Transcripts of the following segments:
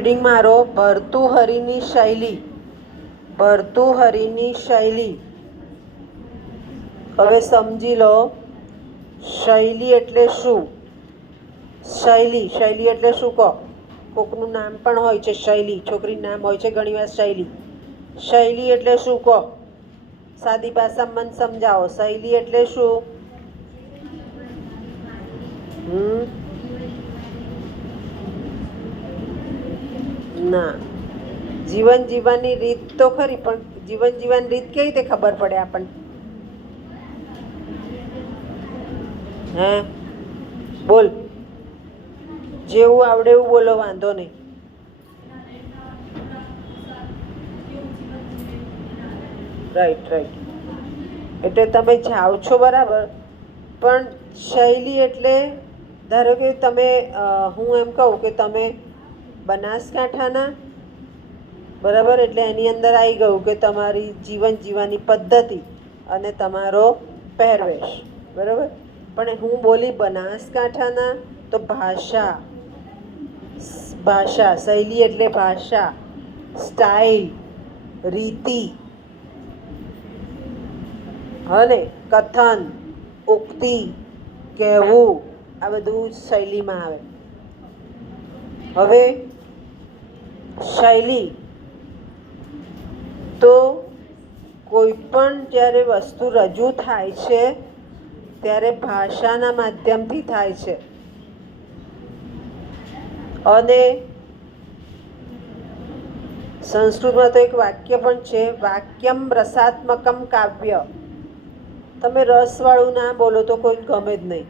Reading મારો ભર્તુહરિની શૈલી. ભર્તુહરિની શૈલી. હવે સમજી લો શૈલી એટલે શું. શૈલી શૈલી એટલે શું કહો. કોકનું નામ પણ હોય છે શૈલી. છોકરીનું નામ હોય છે ઘણીવાર શૈલી. શૈલી એટલે શું કહો. સાદી ભાષામાં મને સમજાવો શૈલી એટલે શું. ના, જીવન જીવવાની રીત તો ખરી, પણ જીવન જીવવાની રીત કેવી રીતે ખબર પડે આપણને? હે બોલ, જેવું આવડે એવું બોલો, વાંધો નહીં. Right right. એટલે તમે જાઓ છો બરાબર, પણ શૈલી એટલે ધારો કે તમે હું એમ કહું કે તમે બનાસકાંઠાના બરાબર, એટલે એની અંદર આવી ગયું કે તમારી જીવન જીવવાની પદ્ધતિ અને તમારો પહેરવેશ બરાબર. પણ હું બોલી બનાસકાંઠાના તો ભાષા. ભાષા શૈલી એટલે ભાષા, સ્ટાઇલ, રીતિ, હને કથન, ઉક્તિ, કહેવું, આ બધું શૈલીમાં આવે. હવે શૈલી તો કોઈ પણ જ્યારે વસ્તુ રજૂ થાય છે ત્યારે ભાષાના માધ્યમથી થાય છે. અને સંસ્કૃતમાં તો એક વાક્ય પણ છે, વાક્યમ રસાત્મકમ કાવ્ય. તમે રસવાળું ના બોલો તો કોઈ ગમે જ નહીં.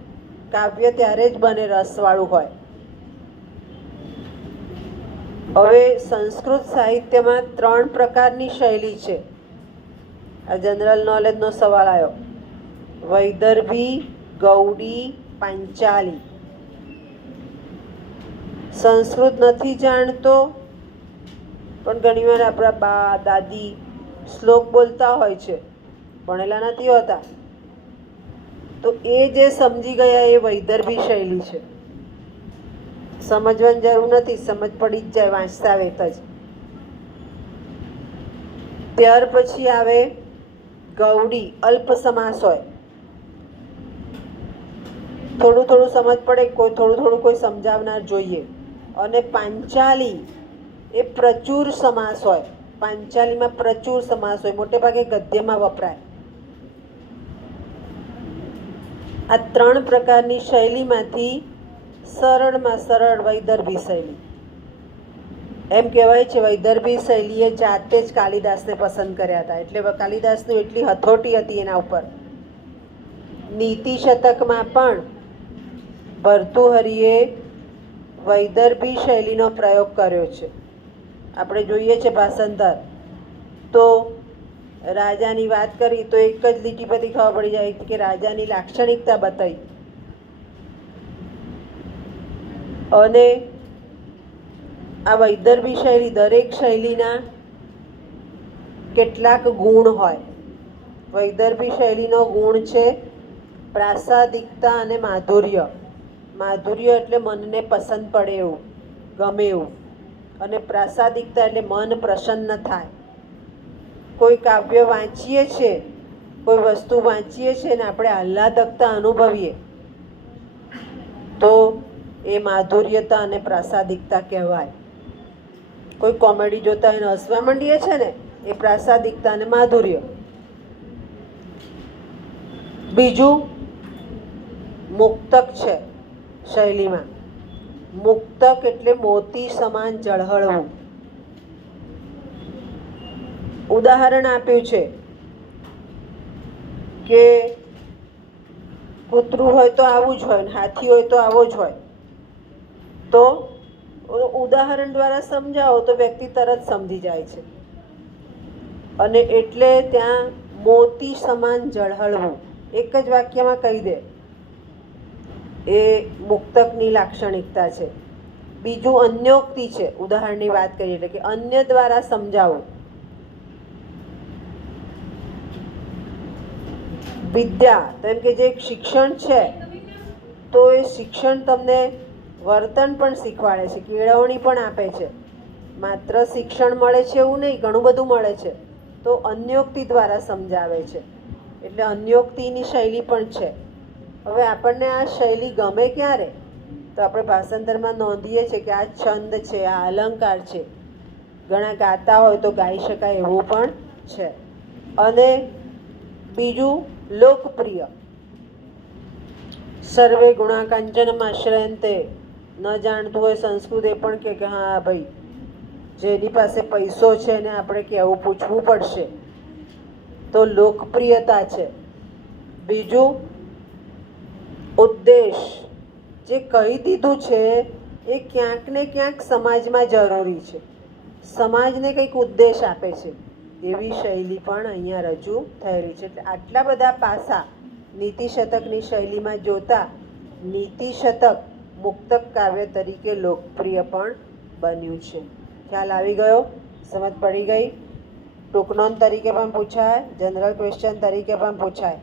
કાવ્ય ત્યારે જ બને રસવાળું હોય. હવે સંસ્કૃત સાહિત્યમાં 3 પ્રકારની શૈલી છે. આ જનરલ નોલેજનો સવાલ આવ્યો. વૈદર્ભી, ગૌડી, પાંચાલી. સંસ્કૃત નથી જાણતો પણ ઘણીવાર આપણા બા દાદી શ્લોક બોલતા હોય છે, ભણેલા નથી હોતા, તો એ જે સમજી ગયા એ વૈદર્ભી શૈલી છે. સમજવાની જરૂર નથી, સમજ પડી જ જાય વાંચતા વેત જ. ત્યાર પછી આવે ગૌડી, અલ્પ સમાસ હોય, થોડું થોડું સમજ પડે, કોઈ થોડું થોડું કોઈ સમજાવનાર જોઈએ. અને પાંચાલી એ પ્રચુર સમાસ હોય. પાંચાલીમાં પ્રચુર સમાસ હોય, મોટે ભાગે ગદ્યમાં વપરાય. આ 3 પ્રકારની શૈલીમાંથી સરળમાં સરળ વૈદર્ભી શૈલી. એમ કહેવાય છે વૈદર્ભી શૈલીએ જાતે જ કાલિદાસને પસંદ કર્યા હતા. એટલે કાલિદાસનું એટલી હથોટી હતી એના ઉપર. નીતિ શતકમાં પણ ભર્તુહરિએ વૈદર્ભી શૈલીનો પ્રયોગ કર્યો છે. આપણે જોઈએ છે ભાષાંતર તો રાજાની વાત કરી તો એક જ લીટી પરથી ખબર પડી જાય કે રાજાની લાક્ષણિકતા બતાવી. અને આ વૈદર્ભી શૈલી, દરેક શૈલીના કેટલાક ગુણ હોય. વૈદર્ભી શૈલીનો ગુણ છે પ્રાસાદિકતા અને માધુર્ય. માધુર્ય એટલે મનને પસંદ પડે એવું, ગમે એવું. અને પ્રાસાદિકતા એટલે મન પ્રસન્ન થાય. કોઈ કાવ્ય વાંચીએ છીએ, કોઈ વસ્તુ વાંચીએ છીએ ને આપણે આહ્લાદકતા અનુભવીએ તો એ માધુર્યતા અને પ્રાસાદિકતા કહેવાય. કોઈ કોમેડી જોતા એને હસવા માંડીએ છે ને, એ પ્રાસાદિકતા અને માધુર્ય. બીજું મુક્તક છે શૈલીમાં. મુક્તક એટલે મોતી સમાન ઝળહળવું. ઉદાહરણ આપ્યું છે કે કૂતરું હોય તો આવું જ હોય, હાથી હોય તો આવો જ હોય. તો ઉદાહરણ દ્વારા સમજાવો તો વ્યક્તિ તરત સમજી જાય છે. અને એટલે ત્યાં મોતી સમાન ઝળહળવું એક જ વાક્યમાં કહી દે, એ મુક્તકની લાક્ષણિકતા છે. બીજું અન્યોક્તિ છે. ઉદાહરણની વાત કરીએ એટલે કે અન્ય દ્વારા સમજાવવું. વિદ્યા તો એમ કે જે શિક્ષણ છે તો એ શિક્ષણ તમને વર્તન પણ શીખવાડે છે, કેળવણી પણ આપે છે. માત્ર શિક્ષણ મળે છે એવું નહીં, ઘણું બધું મળે છે. તો અન્યોક્તિ દ્વારા સમજાવે છે, એટલે અન્યોક્તિની શૈલી પણ છે. હવે આપણને આ શૈલી ગમે ક્યારે? તો આપણે ભાષાંતરમાં નોંધીએ છીએ કે આ છંદ છે, આ અલંકાર છે. ઘણા ગાતા હોય તો ગાઈ શકાય એવું પણ છે. અને બીજું લોકપ્રિય, સર્વે ગુણા કાંચનમ આશ્રયંતે. ન જાણતું હોય સંસ્કૃત એ પણ કે હા ભાઈ, જેની પાસે પૈસો છે એને આપણે કહેવું પૂછવું પડશે. તો લોકપ્રિયતા છે. બીજું ઉદ્દેશ, જે કહી દીધું છે એ ક્યાંક ને ક્યાંક સમાજમાં જરૂરી છે, સમાજને કંઈક ઉદ્દેશ આપે છે, એવી શૈલી પણ અહીંયા રજૂ થયેલી છે. એટલે આટલા બધા પાસા નીતિશતકની શૈલીમાં જોતા નીતિશતક મુક્તક કાવ્ય તરીકે લોકપ્રિય પણ બન્યું છે. ખ્યાલ આવી ગયો? સમજ પડી ગઈ? ટૂંક નોંધ તરીકે પણ પૂછાય, જનરલ ક્વેશ્ચન તરીકે પણ પૂછાય.